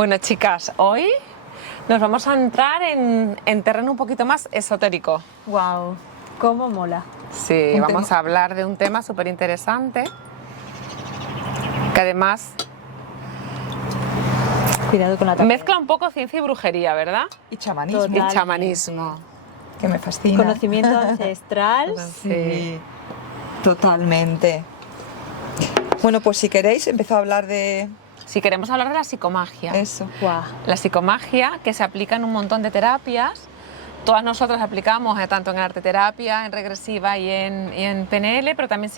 Bueno, chicas, hoy nos vamos a entrar en terreno un poquito más esotérico. Wow, cómo mola. Sí, vamos a hablar de un tema súper interesante, que además Cuidado con la tapa. mezcla un poco ciencia y brujería, ¿verdad? Y chamanismo, Total. Y chamanismo. que me fascina. Conocimiento ancestral. Sí, totalmente. Bueno, pues si queréis, empezó a hablar de Si queremos hablar de la psicomagia. eso. Guau. La psicomagia, que se aplica en un montón de terapias. Todas nosotras aplicamos tanto en arte terapia, en regresiva y en PNL, pero también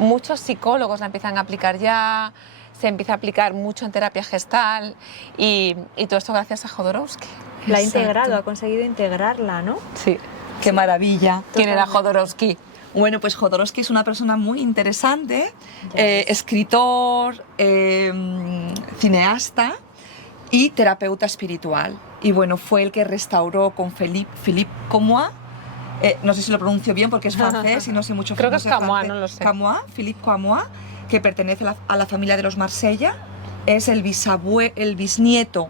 muchos psicólogos la empiezan a aplicar ya, se empieza a aplicar mucho en terapia gestal y todo esto gracias a Jodorowsky. La ha Exacto. integrado, ha conseguido integrarla, ¿no? Sí. Qué maravilla. ¿Quién era Jodorowsky? Bueno, pues Jodorowsky es una persona muy interesante, escritor, cineasta y terapeuta espiritual. Y bueno, fue el que restauró con Philippe Camois, no sé si lo pronuncio bien porque es francés y no sé mucho Creo que no es sé Camois, francés. no lo sé. Camois, Philippe Camois, que pertenece a la familia de los Marsella, es el bisnieto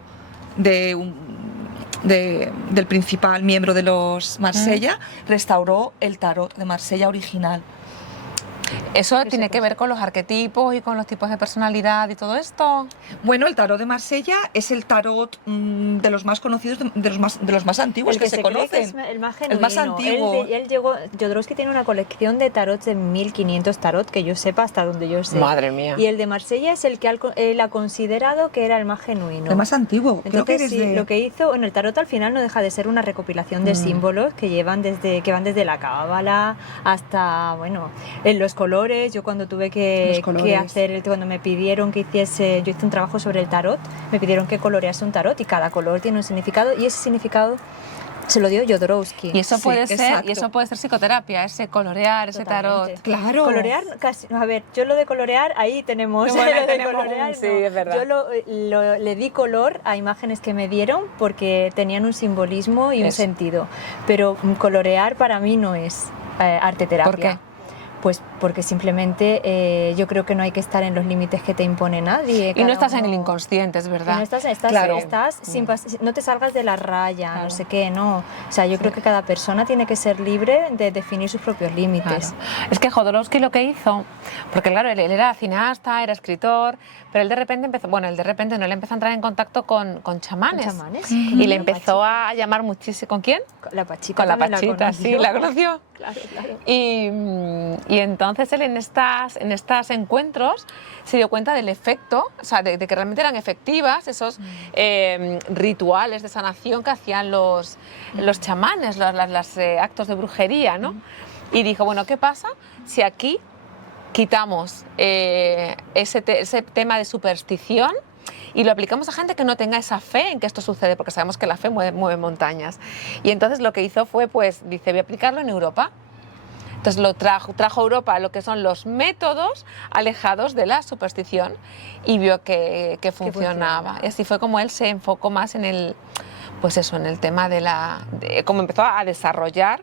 del principal miembro de los Marsella, restauró el tarot de Marsella original. ¿Eso tiene que ver con los arquetipos y con los tipos de personalidad y todo esto? Bueno, el tarot de Marsella es el tarot de los más conocidos, de los más antiguos El que se se cree que conocen. es el más genuino. El más antiguo. Él llegó, Jodorowsky tiene una colección de tarots de 1500 tarot, que yo sepa, hasta donde yo sé. Madre mía. Y el de Marsella es el que él ha considerado que era el más genuino. El más antiguo. Creo que Entonces, sí, desde... lo que hizo en el tarot al final no deja de ser una recopilación de símbolos que van desde la cábala hasta, bueno, en los colores. Yo cuando tuve que hacer, cuando me pidieron que hiciese, yo hice un trabajo sobre el tarot, me pidieron que colorease un tarot y cada color tiene un significado y ese significado se lo dio Jodorowsky. Y eso Sí, puede ser, exacto. y eso puede ser psicoterapia, ese colorear, ese Totalmente. tarot. Claro. Colorear, casi, a ver, yo lo de colorear, ahí tenemos, Bueno, lo de tenemos colorear, sí, no. es verdad. Yo le di color a imágenes que me dieron porque tenían un simbolismo y un Eso. sentido, pero colorear para mí no es arte terapia. ¿Por qué? Pues porque simplemente yo creo que no hay que estar en los límites que te impone nadie. Y no cada estás en el uno- inconsciente, es Y verdad. no estás Claro. no te salgas de la raya, Claro. no sé qué, no. O sea, yo creo que cada persona tiene que ser libre de definir sus propios límites. Claro. Es que Jodorowsky lo que hizo, porque claro, él era cineasta, era escritor, pero él de repente empezó, bueno, él de repente no, él empezó a entrar en contacto con chamanes. ¿Con chamanes? Y le La empezó Pachita. a llamar muchísimo. ¿Con quién? La Pachita. Con la también Pachita, sí, la conoció. Claro, claro. Y entonces él en estos encuentros se dio cuenta del efecto, o sea, de que realmente eran efectivas esos rituales de sanación que hacían los chamanes, los actos de brujería, ¿no? Y dijo, bueno, ¿qué pasa si aquí quitamos ese tema de superstición y lo aplicamos a gente que no tenga esa fe en que esto sucede, porque sabemos que la fe mueve montañas? Y entonces lo que hizo fue, pues, dice, voy a aplicarlo en Europa. Entonces lo trajo a Europa lo que son los métodos alejados de la superstición y vio que funcionaba. Y así fue como él se enfocó más en el, pues eso, en el tema de cómo empezó a desarrollar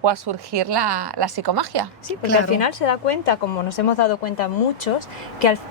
o a surgir la psicomagia. Sí, porque Claro. al final se da cuenta, como nos hemos dado cuenta muchos,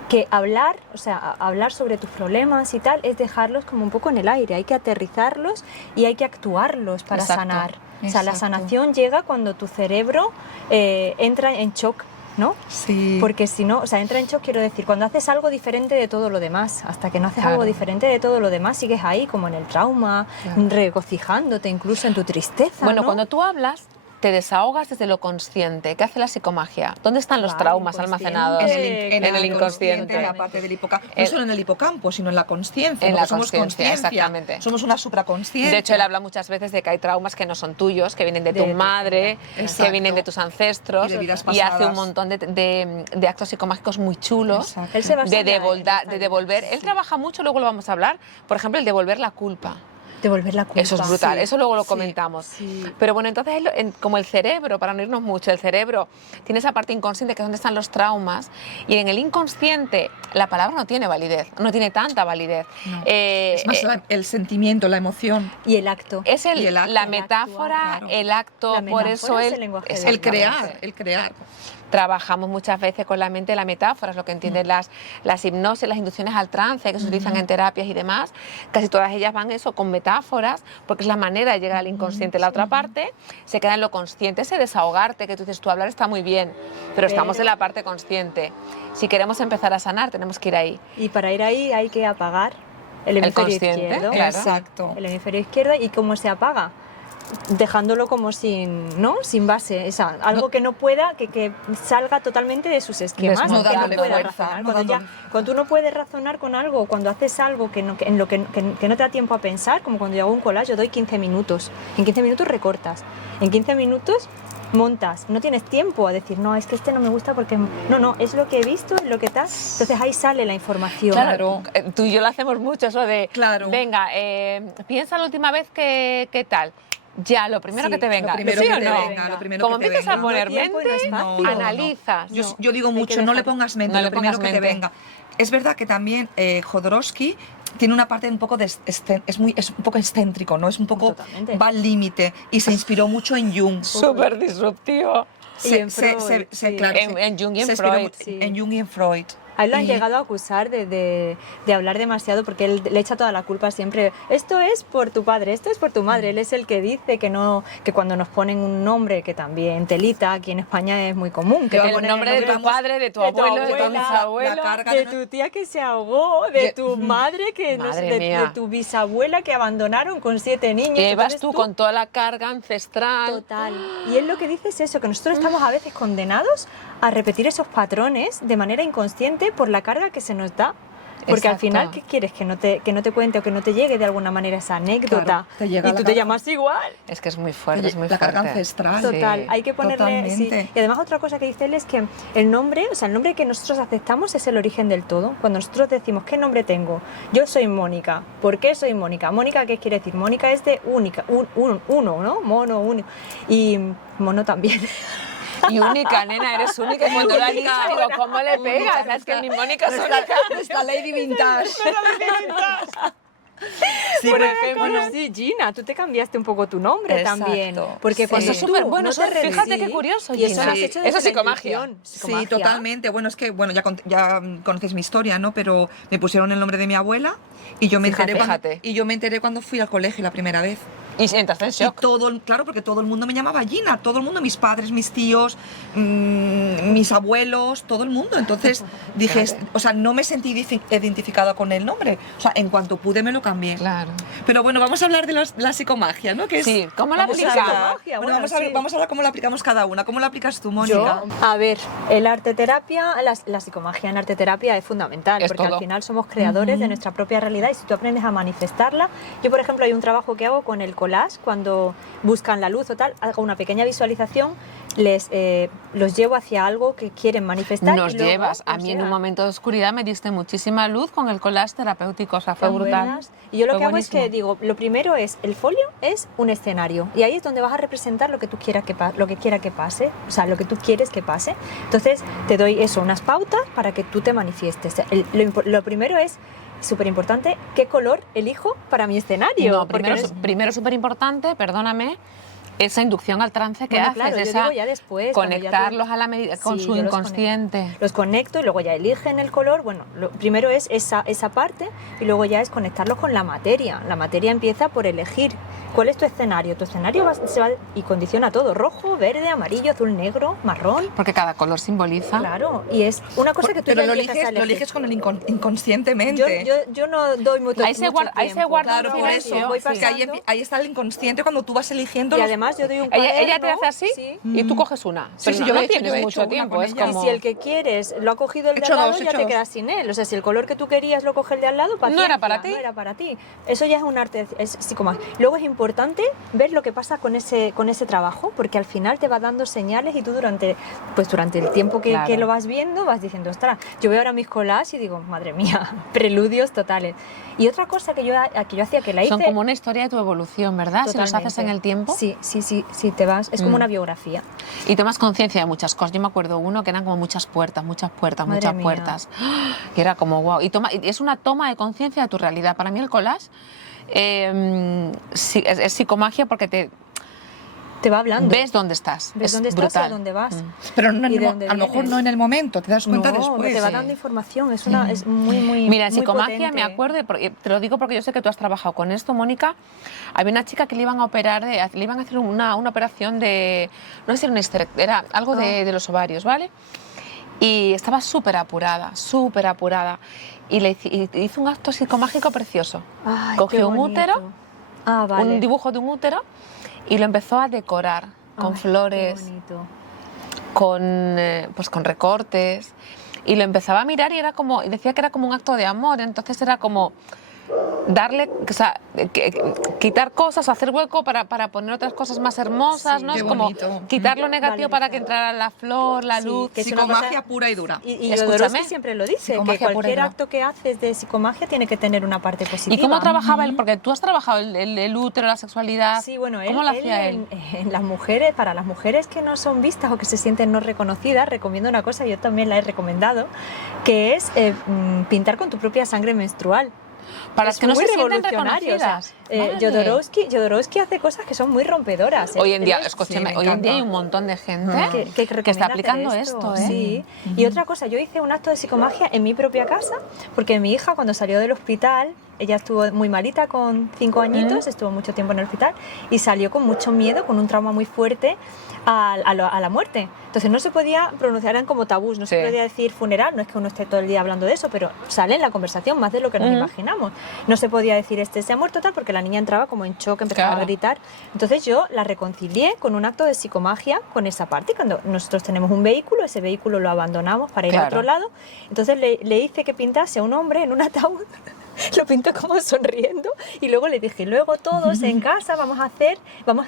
que hablar, o sea, hablar sobre tus problemas y tal, es dejarlos como un poco en el aire. Hay que aterrizarlos y hay que actuarlos para Exacto, sanar. O sea, la exacto. sanación llega cuando tu cerebro entra en shock, ¿no? Sí. Porque si no, o sea, entra en shock, quiero decir, cuando haces algo diferente de todo lo demás, hasta que no haces Claro. algo diferente de todo lo demás, sigues ahí como en el trauma, regocijándote incluso en tu tristeza. Bueno, ¿no? cuando tú hablas, te desahogas desde lo consciente. ¿Qué hace la psicomagia? ¿Dónde están los Va, traumas inconsciente. almacenados? En el inconsciente. En la parte del hipocampo. No El- solo en el hipocampo, sino en la consciencia. En porque la somos consciencia, consciencia. exactamente. Somos una supraconsciencia. De hecho, él habla muchas veces de que hay traumas que no son tuyos, que vienen de tu De- madre, que Exacto. vienen de tus ancestros, Y de vidas y hace pasadas. un montón de actos psicomágicos muy chulos. Exacto. Él se basa De en la- en devolver, esta de vida. devolver. Él trabaja mucho, luego lo vamos a hablar, por ejemplo, el devolver la culpa. Devolver la culpa. Eso es brutal, Sí, eso luego lo sí, comentamos. sí. Pero bueno, entonces como el cerebro, para no irnos mucho, el cerebro tiene esa parte inconsciente que es donde están los traumas, y en el inconsciente la palabra no tiene validez, no tiene tanta validez. No. Es más el sentimiento, la emoción. Y el acto. Es Y el acto. la El metáfora, actuar, claro. el acto, La por metáfora eso es el lenguaje del El alma. crear, el crear. Trabajamos muchas veces con la mente la metáfora, es lo que entienden las hipnosis, las inducciones al trance que se utilizan en terapias y demás. Casi todas ellas van eso con metáforas, porque es la manera de llegar al inconsciente. La otra parte se queda en lo consciente, ese desahogarte que tú dices, tú hablar está muy bien, pero estamos en la parte consciente. Si queremos empezar a sanar, tenemos que ir ahí. Y para ir ahí hay que apagar el hemisferio consciente, izquierdo. claro. Exacto. El hemisferio izquierdo. ¿Y cómo se apaga? Dejándolo como sin base, algo que no pueda, que salga totalmente de sus esquemas, No que no dándole pueda fuerza, razonar. no dándole- Cuando tú no puedes razonar con algo, cuando haces algo que no te da tiempo a pensar, como cuando yo hago un collage, yo doy 15 minutos. En 15 minutos recortas, en 15 minutos montas, no tienes tiempo a decir, no, es que este no me gusta porque... No, es lo que he visto, es lo que tal. Entonces ahí sale la información. Claro, tú y yo lo hacemos mucho, eso de, Claro. venga, piensa la última vez que tal. Ya, lo primero Sí, que te venga. Lo primero ¿Sí que o te no? venga, lo primero Como que te empiezas a venga. poner No, tiempo y no mente, es fácil. No, no, no. analizas. Yo digo mucho, no le pongas mente, No le lo primero pongas que te mente. venga. Es verdad que también Jodorowsky tiene una parte un poco es un poco excéntrico, ¿no? Es un poco Totalmente. va al límite y se inspiró mucho en Jung. Súper disruptivo. Y en Freud, sí. claro, En Jung y en se inspiró Freud. mucho Sí. en Jung y en Freud. A él lo han Y- llegado a acusar de hablar demasiado porque él le echa toda la culpa siempre. Esto es por tu padre, esto es por tu madre. Él es el que dice que cuando nos ponen un nombre, que también telita, aquí en España es muy común. Que Pero te El ponen nombre de tu vamos- padre, de tu de tu abuelo, de tu abuela, bisabuelo. la carga de tu tía que se ahogó, de tu madre que no sé, Madre mía. de tu bisabuela que abandonaron con 7 niños. Llevas Entonces tú con toda la carga ancestral. Total. Y él lo que dice es eso, que nosotros estamos a veces condenados a repetir esos patrones de manera inconsciente por la carga que se nos da. Porque al Exacto. final, ¿qué quieres? Que no te cuente o que no te llegue de alguna manera esa anécdota. Claro, te llega y la tú te carga. llamas igual. Es que es muy fuerte, es muy La fuerte. carga ancestral. Total, Sí. hay que ponerle... sí. Totalmente. Y además otra cosa que dice él es que el nombre, o sea, el nombre que nosotros aceptamos es el origen del todo. Cuando nosotros decimos, ¿qué nombre tengo? Yo soy Mónica. ¿Por qué soy Mónica? Mónica, ¿qué quiere decir? Mónica es de única, uno, ¿no? Mono, único. Y mono también. Y única, nena, eres única. Y cuando lo han dicho, digo, ¿cómo le pegas? Es que mi Mónica es única. Nuestra Lady Vintage. Sí, Por pero- ejemplo, bueno, sí, Gina, tú te cambiaste un poco tu nombre Exacto. también. Porque Sí. cuando Eso es tú súper bueno, no te fíjate revisas- qué curioso, Y eso Gina. lo has Sí. hecho Eso desde es la psicomagia. intuición, Sí, psicomagia. totalmente. Bueno, es que bueno, ya conoces mi historia, ¿no? Pero me pusieron el nombre de mi abuela y yo me enteré Fíjate. cuando fui al colegio la primera vez. Y entraste en Y shock. claro, porque todo el mundo me llamaba Gina, todo el mundo, mis padres, mis tíos, mis abuelos, todo el mundo. Entonces dije, Claro. o sea, no me sentí identificada con el nombre. O sea, en cuanto pude me lo cambié. Claro. Pero bueno, vamos a hablar de la psicomagia, ¿no? Que es, Sí, ¿cómo la vamos a aplicamos? hablar- Psicomagia, bueno, bueno, vamos, a ver, sí. vamos a hablar cómo la aplicamos cada una. ¿Cómo la aplicas tú, Yo, Mónica? a ver, el arte terapia, la psicomagia en arte terapia es fundamental, Es porque todo. al final somos creadores de nuestra propia realidad y si tú aprendes a manifestarla, yo por ejemplo hay un trabajo que hago con el collage, cuando buscan la luz o tal, hago una pequeña visualización, los llevo hacia algo que quieren manifestar. Nos y luego llevas. A los mí en un llevan. momento de oscuridad me diste muchísima luz con el collage terapéutico, o sea, fue ¿Te brutal. acuerdas? Y yo lo Fue que hago es que buenísimo. digo, lo primero es, el folio es un escenario y ahí es donde vas a representar lo que tú quieras lo que quiera que pase, o sea, lo que tú quieres que pase. Entonces te doy eso, unas pautas para que tú te manifiestes. Lo primero es, súper importante, ¿qué color elijo para mi escenario? No, Porque primero, no es- primero súper importante, perdóname, esa inducción al trance que Bueno, haces, claro, yo esa digo ya después, cuando ya tú- conectarlos a la medida con Sí, su yo los inconsciente. Los conecto y luego ya eligen el color. Bueno, primero es esa parte y luego ya es conectarlos con la materia. La materia empieza por elegir cuál es tu escenario. Tu escenario se va y condiciona todo: rojo, verde, amarillo, azul, negro, marrón. Porque cada color simboliza. Claro, y es una cosa que tú Pero ya lo empiezas a eliges elegir. con el inconscientemente. Yo no doy mucho Ahí se mucho guarda- ahí se tiempo. guarda Claro, un por silencio, eso. voy sí. Que pasando. ahí está el inconsciente cuando tú vas eligiendo Y los además además yo doy un cuaderno. Ella te hace así sí. y tú coges una. Sí, Pero sí, no, yo no he hecho tienes una mucho tiempo. con Es ella. Y como... si el que quieres lo ha cogido el de Hecho al lado, dos, ya hecho te dos. quedas sin él. O sea, si el color que tú querías lo coge el de al lado, paciencia, No era para ti. No era para ti. Eso ya es un arte, es psicomagia. Luego es importante ver lo que pasa con ese trabajo, porque al final te va dando señales y tú durante el tiempo que Claro. lo vas viendo vas diciendo, ostras, yo veo ahora mis collages y digo, madre mía, preludios totales. Y otra cosa que yo hacía, que la hice... Son como una historia de tu evolución, ¿verdad? Si los haces totalmente. en el tiempo. Sí, te vas. Es como una biografía. Y tomas conciencia de muchas cosas. Yo me acuerdo uno que eran como muchas puertas, Madre muchas mía. puertas. Y era como wow. Y es una toma de conciencia de tu realidad. Para mí el collage sí, es psicomagia porque Te va hablando. ves dónde estás. Ves es dónde estás brutal. y a dónde vas. Pero no en ¿Y el de mo- dónde a lo mejor vienes? no en el momento, te das cuenta No, después. te va dando información, es muy, muy Mira, en muy psicomagia potente. me acuerdo, te lo digo porque yo sé que tú has trabajado con esto, Mónica. Había una chica que le iban a operar, le iban a hacer una operación de, no sé si era un era algo de los ovarios, ¿vale? Y estaba súper apurada. Y hizo un acto psicomágico precioso. Ay, Cogió qué un bonito. útero, Vale. un dibujo de un útero, y lo empezó a decorar con Ay, flores, qué bonito. con recortes, y lo empezaba a mirar y decía que era como un acto de amor. Entonces era como darle, o sea, quitar cosas, hacer hueco para poner otras cosas más hermosas, Sí, ¿no? qué Es como bonito. quitar lo negativo para que Valorizar. entrara la flor, la Sí, luz. que es una Psicomagia cosa- pura y dura. Y Escúchame. Jodorowsky siempre lo dice, que Psicomagia pura y cualquier dura. acto que haces de psicomagia tiene que tener una parte positiva. ¿Y cómo trabajaba él? Porque tú has trabajado el útero, la sexualidad. Sí, bueno, ¿Cómo lo hacía él? En las mujeres, para las mujeres que no son vistas o que se sienten no reconocidas, recomiendo una cosa, yo también la he recomendado, que es pintar con tu propia sangre menstrual. Para Es las que no muy se sienten revolucionario, o sea, reconocidas. Vale. Jodorowsky hace cosas que son muy rompedoras. Hoy en día, Él es- escúchame, Sí, me hoy en día encanta. hay un montón de gente que que está recomienda aplicando hacer esto, ¿eh? Sí. Y otra cosa, yo hice un acto de psicomagia en mi propia casa, porque mi hija cuando salió del hospital, ella estuvo muy malita con 5 añitos, estuvo mucho tiempo en el hospital y salió con mucho miedo, con un trauma muy fuerte a la muerte. Entonces no se podía pronunciar, eran como tabús, no se Sí. podía decir funeral, no es que uno esté todo el día hablando de eso, pero sale en la conversación más de lo que nos imaginamos. No se podía decir se ha muerto tal, porque la niña entraba como en shock, empezaba Claro. a gritar. Entonces yo la reconcilié con un acto de psicomagia con esa parte. Cuando nosotros tenemos un vehículo, ese vehículo lo abandonamos para ir a Claro. otro lado. Entonces le hice que pintase a un hombre en un ataúd. Lo pintó como sonriendo y luego le dije, luego todos en casa vamos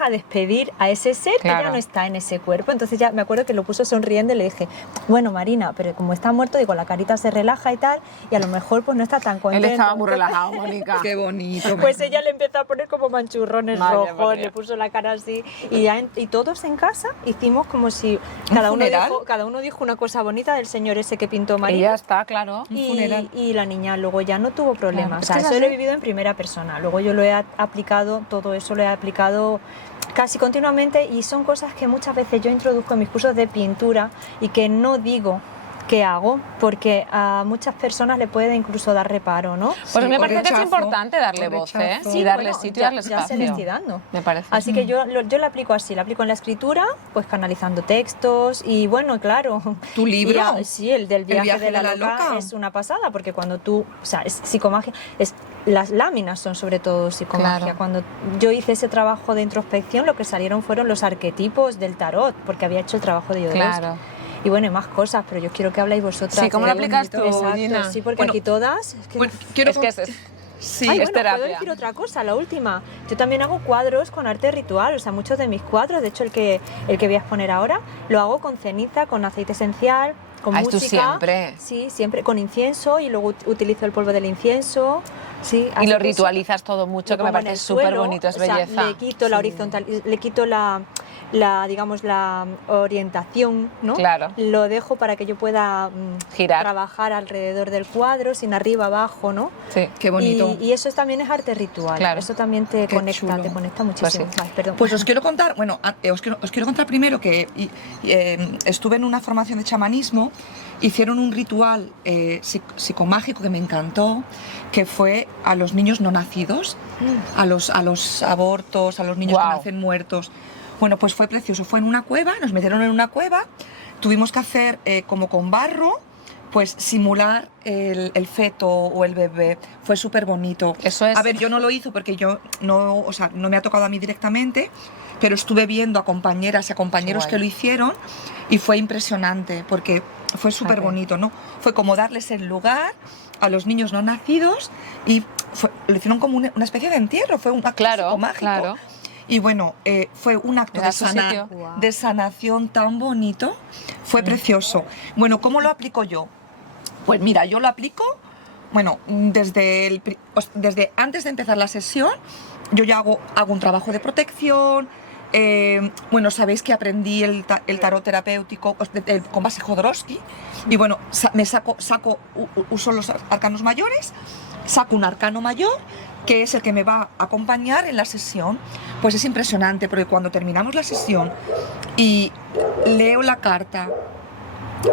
a despedir a ese ser que Claro. ya no está en ese cuerpo. Entonces ya me acuerdo que lo puso sonriendo y le dije, bueno Marina, pero como está muerto, digo, la carita se relaja y tal, y a lo mejor pues no está tan Él contento. estaba muy relajado, Mónica. Qué bonito. Pues ella le empezó a poner como manchurrones Vaya, rojos, vaya. le puso la cara así y todos en casa hicimos como si cada funeral? uno dijo una cosa bonita del señor ese que pintó Y María. ya está, claro. Y, funeral. y la niña luego ya no tuvo problemas. Claro. O sea, Es que es eso lo he así. vivido en primera persona. Luego yo lo he aplicado, todo eso lo he aplicado casi continuamente y son cosas que muchas veces yo introduzco en mis cursos de pintura y que no digo qué hago porque a muchas personas le puede incluso dar reparo, ¿no? Pues Sí, me o parece que es rechazo, importante darle o voz, ¿eh? rechazo. Y Sí, darle bueno, sitio y darle ya se espacio. le estoy dando. Me parece. Así que yo lo aplico así, lo aplico en la escritura, pues canalizando textos y bueno, claro. ¿Tu libro? Sí, el del viaje, de la loca, loca. es una pasada porque cuando tú, o sea, es psicomagia, las láminas son sobre todo psicomagia. Claro. Cuando yo hice ese trabajo de introspección, lo que salieron fueron los arquetipos del tarot, porque había hecho el trabajo de Jodorowsky. Claro. Y bueno, y más cosas, pero yo quiero que habléis vosotras. Sí, ¿cómo lo de- aplicas tú, Exacto, Gina? sí, porque Bueno, aquí todas... es que- Bueno, quiero Es que con- es- Sí, Ay, es bueno, terapia. puedo decir otra cosa, la última. Yo también hago cuadros con arte ritual, o sea, muchos de mis cuadros, de hecho el que voy a exponer ahora, lo hago con ceniza, con aceite esencial, con Ah, tú música. siempre. Sí, siempre, con incienso y luego utilizo el polvo del incienso. Sí, Y así lo que ritualizas todo mucho, lo que me pongo en parece el súper suelo, bonito, es o sea, belleza. le quito la horizontal, le quito digamos, la orientación, ¿no? Claro. Lo dejo para que yo pueda Girar. trabajar alrededor del cuadro, sin arriba, abajo, ¿no? Sí. Qué bonito. Y eso también es arte ritual. Claro. Eso también te Qué chulo. conecta muchísimo. sí. Vale, perdón. Pues os quiero contar, bueno, os quiero contar primero que estuve en una formación de chamanismo, hicieron un ritual psicomágico que me encantó, que fue a los niños no nacidos, a los abortos, a los niños que Guau. nacen muertos. Bueno, pues fue precioso, fue en una cueva, nos metieron en una cueva, tuvimos que hacer como con barro, pues simular el feto o el bebé. Fue súper bonito. Eso es- A ver, yo no lo hice porque yo no, o sea, no me ha tocado a mí directamente, pero estuve viendo a compañeras y a compañeros que lo hicieron y fue impresionante porque fue súper bonito, ¿no? Fue como darles el lugar a los niños no nacidos y lo hicieron como una especie de entierro, fue un acto psicomágico. Claro. Y bueno, fue un acto de sanación tan bonito, fue precioso. Bueno, ¿cómo lo aplico yo? Pues mira, yo lo aplico, bueno, desde antes de empezar la sesión, yo ya hago un trabajo de protección. Bueno, sabéis que aprendí el tarot terapéutico con base Jodorowsky y bueno, uso los arcanos mayores, saco un arcano mayor que es el que me va a acompañar en la sesión. Pues es impresionante porque cuando terminamos la sesión y leo la carta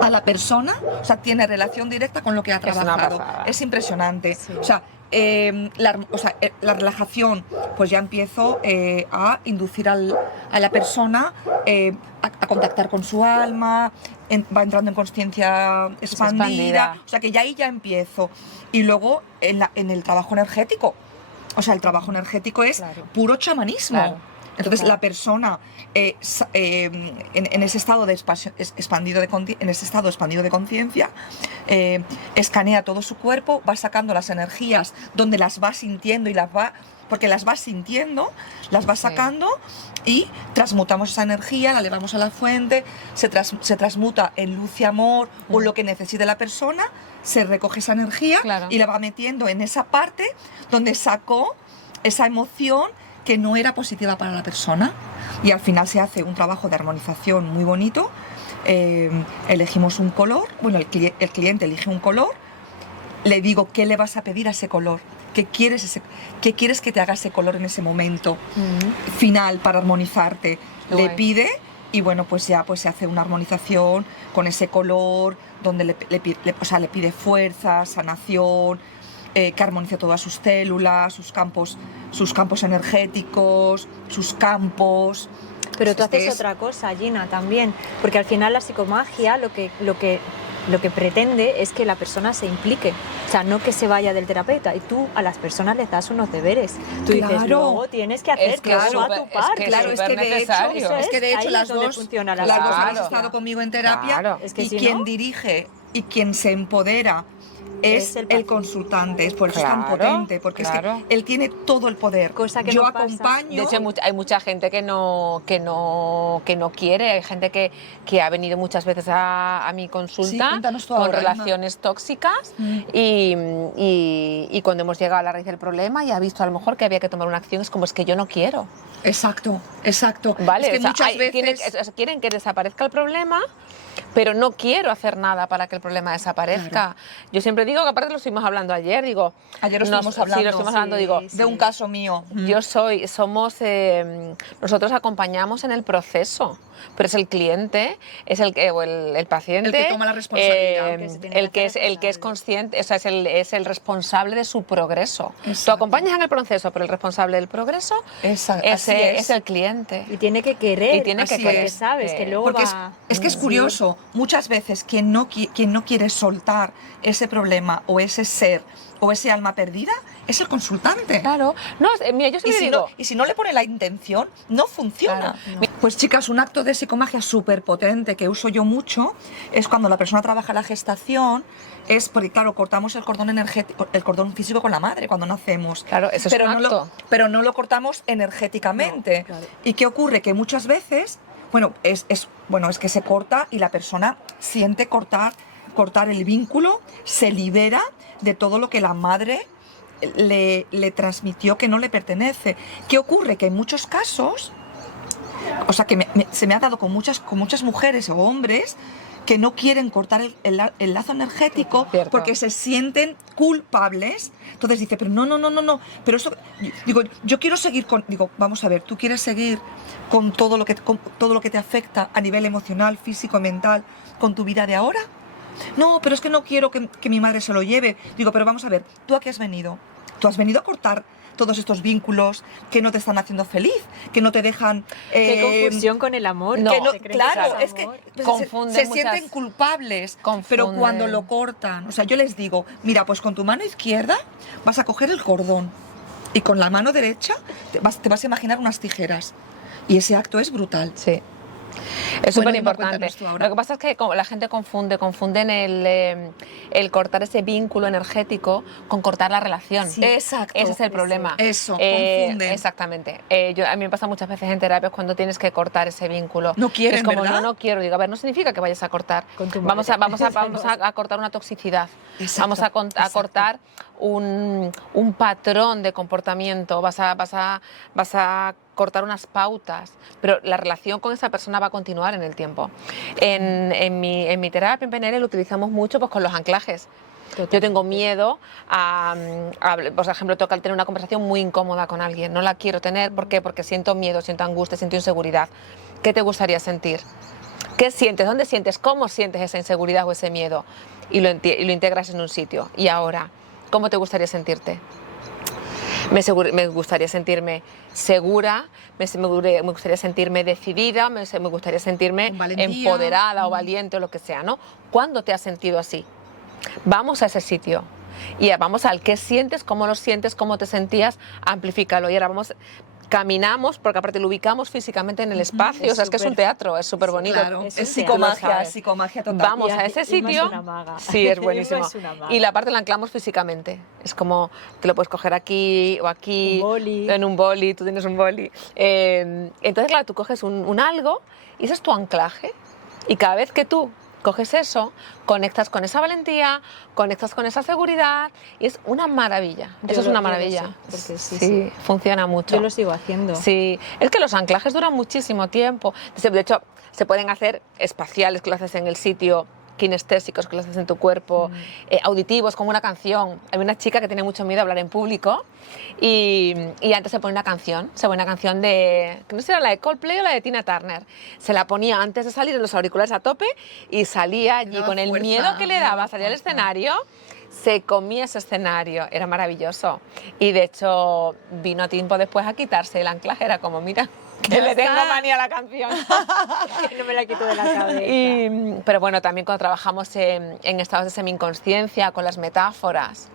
a la persona, o sea, tiene relación directa con lo que ha trabajado. Es impresionante. Sí. O sea, la relajación, pues ya empiezo a inducir a la persona a contactar con su alma, va entrando en consciencia expandida, o sea que ya ahí ya empiezo. Y luego en el trabajo energético, o sea, el trabajo energético es puro chamanismo. Claro. Entonces la persona en ese estado expandido de conciencia escanea todo su cuerpo, va sacando las energías donde las va sintiendo y porque las va sintiendo, las va sacando y transmutamos esa energía, la elevamos a la fuente, se transmuta en luz y amor o lo que necesite la persona, se recoge esa energía y la va metiendo en esa parte donde sacó esa emoción que no era positiva para la persona y al final se hace un trabajo de armonización muy bonito. Elegimos un color, bueno, el cliente elige un color, le digo qué le vas a pedir a ese color, qué quieres que te haga ese color en ese momento final para armonizarte. Le pide y bueno, pues ya pues se hace una armonización con ese color donde le pide fuerza, sanación, que armonice todas sus células, sus campos energéticos, sus campos. Pero tú haces otra cosa, Gina, también, porque al final la psicomagia lo que pretende es que la persona se implique, o sea, no que se vaya del terapeuta, y tú a las personas les das unos deberes. Tú dices, luego tienes que hacer todo a tu parte. Es que de hecho las dos han estado conmigo en terapia y quien dirige y quien se empodera es el consultante, es por eso es tan potente, porque es que él tiene todo el poder. Cosa que yo no acompaño. De hecho, hay mucha gente que no quiere, hay gente que ha venido muchas veces a mi consulta con relaciones tóxicas y cuando hemos llegado a la raíz del problema y ha visto a lo mejor que había que tomar una acción, es como es que yo no quiero. Exacto. Vale, es que muchas veces quieren que desaparezca el problema, pero no quiero hacer nada para que el problema desaparezca. Claro. Yo siempre digo que aparte lo estuvimos hablando ayer, digo... Ayer lo estuvimos hablando, de un caso mío. Nosotros acompañamos en el proceso, pero es el cliente, es el paciente... El que toma la responsabilidad. El que es consciente, o sea, es el responsable de su progreso. Exacto. Tú acompañas en el proceso, pero el responsable del progreso es el cliente. Y tiene que querer, porque sabes que luego es que es curioso, muchas veces quien no quiere soltar ese problema o ese ser o ese alma perdida es el consultante. Claro. No, mira, yo siempre digo... y si no le pone la intención, no funciona. Claro, no. Pues chicas, un acto de psicomagia súper potente que uso yo mucho es cuando la persona trabaja la gestación, es porque claro, cortamos el cordón energético, el cordón físico con la madre cuando nacemos. Claro, eso es un acto. Pero no lo cortamos energéticamente. No, claro. ¿Y qué ocurre? Que muchas veces, es que se corta y la persona siente cortar el vínculo, se libera de todo lo que la madre le transmitió que no le pertenece. ¿Qué ocurre? Que en muchos casos, o sea, que se me ha dado con muchas mujeres o hombres que no quieren cortar el lazo energético porque se sienten culpables. Entonces dice, pero no, pero eso, digo, yo quiero seguir vamos a ver, tú quieres seguir con todo lo que te afecta a nivel emocional, físico, mental, con tu vida de ahora. No, pero es que no quiero que mi madre se lo lleve. Digo, pero vamos a ver, ¿tú a qué has venido? Tú has venido a cortar todos estos vínculos que no te están haciendo feliz, que no te dejan... Qué confusión con el amor. No, claro, es que se sienten culpables, pero cuando lo cortan, o sea, yo les digo, mira, pues con tu mano izquierda vas a coger el cordón y con la mano derecha te vas a imaginar unas tijeras. Y ese acto es brutal. Sí. Es súper Inma, importante. cuéntanos tú ahora. Lo que pasa es que la gente confunden el cortar ese vínculo energético con cortar la relación. Sí. Exacto. Ese es el problema. Eso, confunden. Exactamente. A mí me pasa muchas veces en terapias cuando tienes que cortar ese vínculo. No quieren, es como, ¿verdad? no quiero. Digo, a ver, no significa que vayas a cortar. Con tu Vamos madre. a cortar una toxicidad. Exacto, Vamos a exacto. cortar un patrón de comportamiento. Vas a cortar unas pautas, pero la relación con esa persona va a continuar en el tiempo. En mi terapia en PNL lo utilizamos mucho pues, con los anclajes. Yo tengo miedo por ejemplo, tengo que tener una conversación muy incómoda con alguien. No la quiero tener, ¿por qué? Porque siento miedo, siento angustia, siento inseguridad. ¿Qué te gustaría sentir? ¿Qué sientes? ¿Dónde sientes? ¿Cómo sientes esa inseguridad o ese miedo? Y lo integras en un sitio. Y ahora, ¿cómo te gustaría sentirte? Me gustaría sentirme segura, me gustaría sentirme decidida, me gustaría sentirme Con valentía. empoderada o valiente o lo que sea, ¿no? ¿Cuándo te has sentido así? Vamos a ese sitio y vamos al qué sientes, cómo lo sientes, cómo te sentías, amplifícalo. Y ahora caminamos, porque aparte lo ubicamos físicamente en el espacio, o sea, es que es un teatro, es súper bonito. Claro, Es es un psicomagia, psicomagia total. Vamos Y a ese Inma es sitio. una maga. Sí, es Inma buenísimo. es una maga. Y la parte la anclamos físicamente. Es como te lo puedes coger aquí o aquí. Un boli. En un boli, tú tienes un boli. Entonces, claro, tú coges un algo y ese es tu anclaje. Y cada vez que tú coges eso, conectas con esa valentía, conectas con esa seguridad y es una maravilla. Eso es una maravilla. Porque sí. Funciona mucho. Yo lo sigo haciendo. Sí, es que los anclajes duran muchísimo tiempo. De hecho, se pueden hacer espaciales, que lo haces en el sitio, kinestésicos, que lo haces en tu cuerpo, auditivos, como una canción. Hay una chica que tiene mucho miedo a hablar en público y antes se pone una canción de, que no sé si era la de Coldplay o la de Tina Turner. Se la ponía antes de salir en los auriculares a tope y salía allí daba con el fuerza, miedo que le daba, daba salía al fuerza. escenario. Se comía ese escenario, era maravilloso. Y de hecho vino a tiempo después a quitarse el anclaje, era como, mira, que Ya le tengo está. manía a la canción. No me la quito de la cabeza. Pero bueno, también cuando trabajamos en estados de semi-inconsciencia, con las metáforas,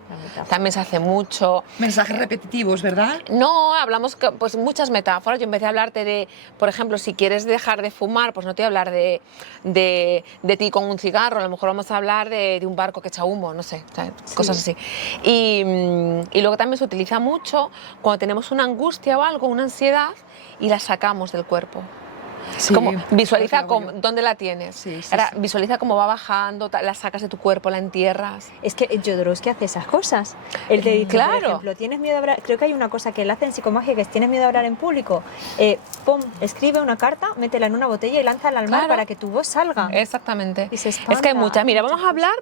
también se hace mucho. Mensajes repetitivos, ¿verdad? No, hablamos pues muchas metáforas. Yo en vez de hablarte de, por ejemplo, si quieres dejar de fumar, pues no te voy a hablar de ti con un cigarro, a lo mejor vamos a hablar de un barco que echa humo, no sé, ¿sabes? Cosas así. Y luego también se utiliza mucho cuando tenemos una angustia o algo, una ansiedad, y la sacamos del cuerpo. Sí, Como visualiza es lo que hago yo. dónde la tienes. Sí, sí, Ahora, sí. visualiza cómo va bajando, la sacas de tu cuerpo, la entierras. Es que Jodorowsky hace esas cosas. Él te dice, Claro. por ejemplo, tienes miedo a hablar. Creo que hay una cosa que él hace en psicomagia que es tienes miedo a hablar en público. Escribe una carta, métela en una botella y lánzala al mar Claro. para que tu voz salga. Exactamente. Y se Es que hay expanda. muchas. Mira, vamos a hablar,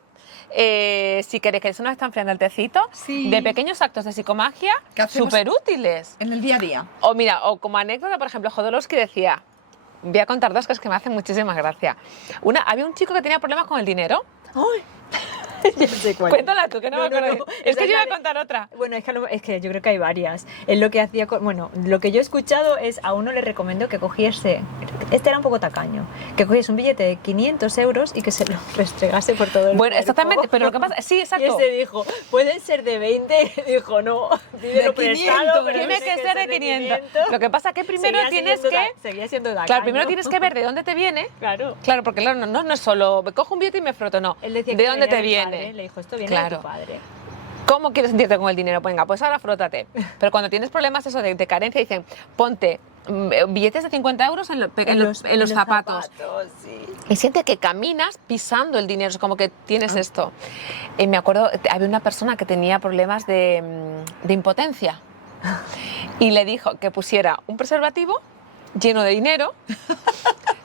si queréis, que se nos está enfriando el tecito, Sí. de pequeños actos de psicomagia ¿Qué hacemos? súper útiles. En el día a día. O mira, o como anécdota, por ejemplo, Jodorowsky decía, voy a contar dos cosas que me hacen muchísima gracia. Había un chico que tenía problemas con el dinero. ¡Ay! Ya sé cuál. Cuéntala tú, que no, me acuerdo. Es Esa que yo la iba a de- contar otra. Bueno, es que yo creo que hay varias. Él lo que hacía, bueno, lo que yo he escuchado es a uno le recomendó que cogiese, este era un poco tacaño, que cogiese un billete de 500 euros y que se lo restregase por todo el Bueno, cuerpo. exactamente, pero lo que pasa, sí, Y exacto. ese dijo, pueden ser de 20, y dijo, no, pídelo De 500, prestado, pero Tiene que ser de 500. Lo que pasa es que primero Seguía tienes siendo que... seguía siendo tacaño. Claro, primero tienes que ver de dónde te viene. Claro. Claro, porque no es solo, me cojo un billete y me froto, no. Él decía ¿De que dónde venía te del viene? padre, le dijo, esto viene Claro. de tu padre. ¿Cómo quieres sentirte con el dinero? Pues venga, pues ahora frótate. Pero cuando tienes problemas eso de carencia, dicen, ponte billetes de 50 euros en los zapatos. Sí. Y siente que caminas pisando el dinero, es como que tienes esto. Y me acuerdo, había una persona que tenía problemas de impotencia y le dijo que pusiera un preservativo lleno de dinero,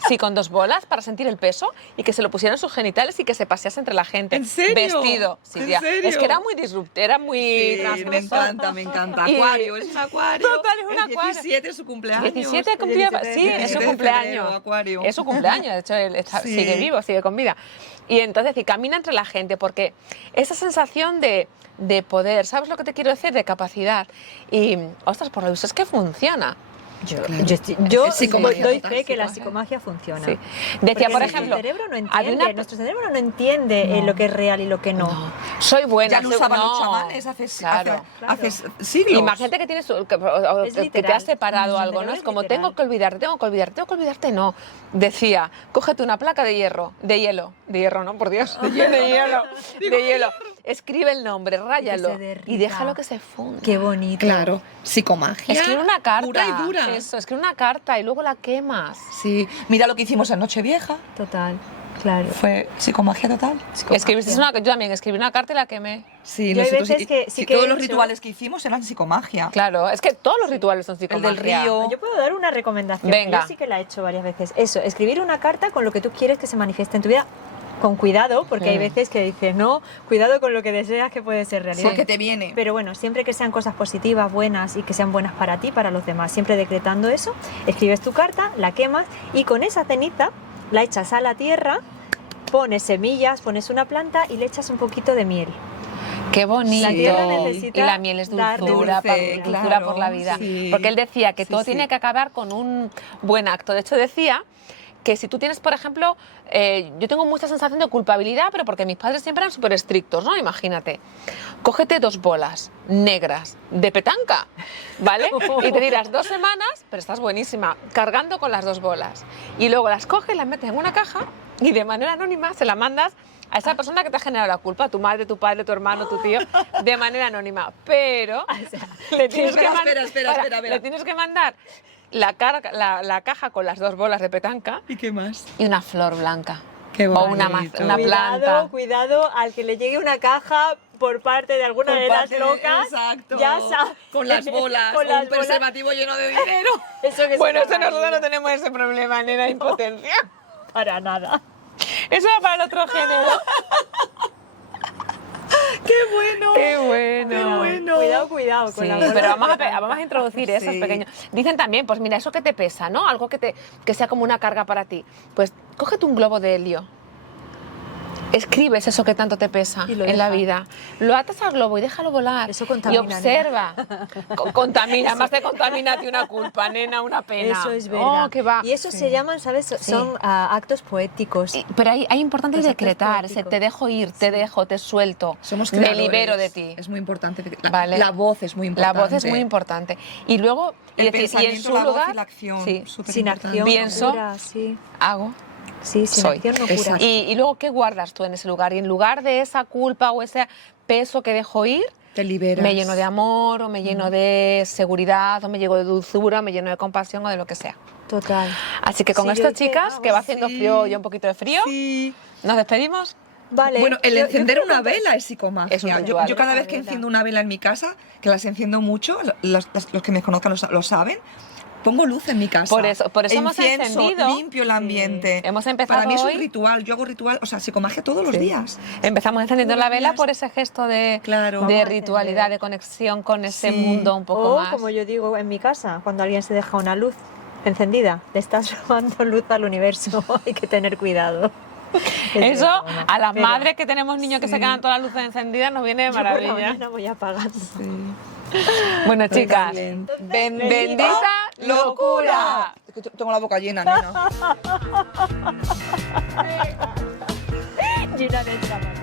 sí, con 2 bolas para sentir el peso y que se lo pusieran en sus genitales y que se pasease entre la gente. ¿En serio? Vestido. Sí, ¿En tía. serio? Es que era muy disruptivo, era muy Sí, me transgresor. encanta, me encanta. Y- Acuario, es un acuario. Total, es un El acuario. 17 es su cumpleaños. 17 cumplía, 17 sí, es su 17 de cumpleaños. febrero, Acuario. Es su cumpleaños, de hecho él Sí. sigue vivo, sigue con vida. Y entonces, y camina entre la gente, porque esa sensación de poder, ¿sabes lo que te quiero decir? De capacidad. Y, ostras, por lo visto es que funciona. Yo Es psicomagia doy total, fe que la psicomagia. psicomagia funciona. Sí. Decía, por Porque ejemplo, nuestro cerebro no había entiende, nuestro cerebro no entiende lo que es real y lo que no. soy buena. Ya lo soy- usaban no. los chamanes Claro. hace siglos. Imagínate que tienes que te literal. has separado Mm, algo, pero ¿no? es Es como literal. tengo que olvidarte, no. Decía, cógete una placa de hielo, no, por Dios, de hielo. Escribe el nombre, ráyalo y derrita. déjalo que se funda. Qué bonito. Claro, psicomagia. Escribe una carta. Pura y dura. Eso, escribe una carta y luego la quemas. Sí, mira lo que hicimos en Nochevieja. Total, claro. Fue psicomagia total. Yo también escribí una carta y la quemé. Sí, Yo hay nosotros veces que sí que todos he los hecho- rituales que hicimos eran psicomagia. Claro, es que todos los rituales son del psicomagia. río. Yo puedo dar una recomendación. Venga. Yo sí que la he hecho varias veces. Eso, escribir una carta con lo que tú quieres que se manifieste en tu vida. Con cuidado, porque hay veces que dices, no, cuidado con lo que deseas que puede ser realidad. Porque te viene. Pero bueno, siempre que sean cosas positivas, buenas y que sean buenas para ti, para los demás, siempre decretando eso, escribes tu carta, la quemas y con esa ceniza la echas a la tierra, pones semillas, pones una planta y le echas un poquito de miel. Qué bonito. La tierra necesita y la miel es dar dulzura, dulce, dulzura claro, por la vida. sí. Porque él decía que Sí, todo sí. tiene que acabar con un buen acto. De hecho, decía que si tú tienes, por ejemplo, yo tengo mucha sensación de culpabilidad, pero porque mis padres siempre eran súper estrictos, ¿no? Imagínate, cógete 2 bolas negras de petanca, ¿vale? Y te dirás 2 semanas, pero estás buenísima, cargando con las 2 bolas. Y luego las coges, las metes en una caja y de manera anónima se la mandas a esa persona que te ha generado la culpa, tu madre, tu padre, tu hermano, tu tío, de manera anónima. Pero le tienes que Espera. le tienes que mandar la caja con las 2 bolas de petanca ¿Y qué más? y una flor blanca. Qué O una bonito. planta. Cuidado al que le llegue una caja por parte de alguna de las locas. Exacto. Ya sabes. Con las bolas. Con o las un bolas. preservativo lleno de dinero. Eso que Bueno, se eso acaba nosotros ahí. no tenemos ese problema, nena, impotencia. Para nada. Eso era para el otro género. ¡Qué bueno! Qué bueno. Cuidado con Sí, la bola pero de vamos petanca. a introducir esos Sí. pequeños. Dicen también, pues mira, eso que te pesa, ¿no? Algo que sea como una carga para ti. Pues cógete un globo de helio. Escribes eso que tanto te pesa Y lo en la dejas. vida. Lo atas al globo y déjalo volar. Eso contamina, Y observa. Contamina, más te contamina que una culpa, nena, una pena. Eso es verdad. Oh, que va. Y eso se llaman, ¿sabes? Son actos poéticos. Pero hay importante Los actos decretar, ese, poéticos. te dejo ir, te dejo, te suelto, Somos me creadores. libero de ti. Es muy importante. La, Vale. la voz es muy importante. La voz es muy importante. Y luego, El y decir, y en pensamiento, su la voz lugar, y la acción. sí, súper Sin importante. acción Pienso. no cura, sí. hago. Sí, sin Soy. acción no cura. Exacto. Y luego, ¿qué guardas tú en ese lugar? Y en lugar de esa culpa o ese peso que dejo ir, Te liberas. me lleno de amor, o me lleno de seguridad, o me lleno de dulzura, me lleno de compasión o de lo que sea. Total. Así que con Sí, yo esto, hice- chicas, que va haciendo sí. frío y un poquito de frío, Sí. ¿nos despedimos? Vale. Bueno, el yo encender quiero una contar- vela es psicomagia. Es un yo, ritual. yo cada vez Una que vela. enciendo una vela en mi casa, que las enciendo mucho, los que me conozcan lo saben, pongo luz en mi casa. Por eso hemos Incienso, encendido. limpio el ambiente. Hemos empezado Para mí es hoy. un ritual, yo hago ritual, o sea, psicomagia todos los días. Empezamos encendiendo Todos la los vela días. por ese gesto de, Claro. de Vamos a ritualidad, encender. de conexión con ese Sí. mundo un poco O, más. como yo digo en mi casa, cuando alguien se deja una luz encendida, le estás robando luz al universo. Hay que tener cuidado. Es Eso, broma, a las pero madres que tenemos niños que se quedan todas las luces encendidas, nos viene de yo por la maravilla. mañana voy apagando. Bueno, chicas, Totalmente. bendita locura. Tengo la boca llena, nena. Llena de chamas.